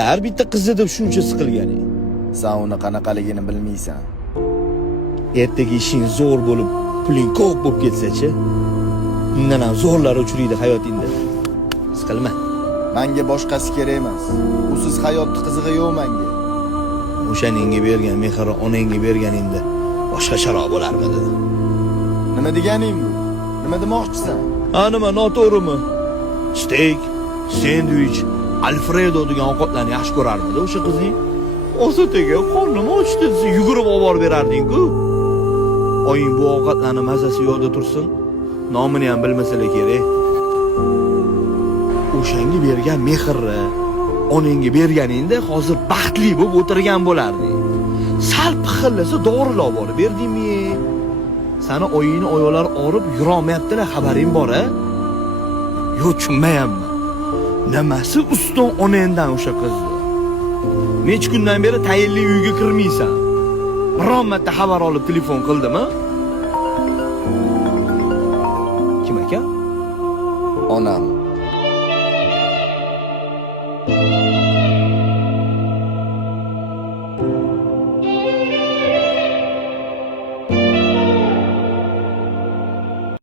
Yetar bitta qizni deb shuncha siqilganing. Sen uni qanaqaligini bilmaysan. Ertaga ishing zo'r bo'lib, puling ko'p bo'lib ketsa-chi, undan ham zo'rlar uchraydi hayotingda. Siqilma. Menga boshqasi kerak emas. Usiz hayotning qizig'i yo'q menga. O'shaningga bergan mehrni onangga berganingda boshqacharoq bo'larmidi? Nima deganing bu? Nima demoqchisan? Nima noto'g'rimi? Steak, sendvich, Alfredo degan ovqatlarni yaxshi ko'rarmidi o'sha qizing? Osataga qornim ochdi desa yugurib olib borib berarding-ku. Oying bu ovqatlarning mazasi yo'qda tursin, nomini ham bilmasalar kerak. O'shanga bergan mehrni onangga berganingda hozir baxtli bo'lib o'tirgan bo'larding. Sal pixillasa dorilar olib borib berdingmi? Sani oyingni oyoqlar og'rib yurolmayaptilar, xabaring bor-a? Yo'q, tushunmayapman. Nimasi uston onangdan o'sha qizni? Necha kundan beri tayinli uyga kirmaysan? Biron marta xabar olib telefon qildimi? Kim ekan? Onam.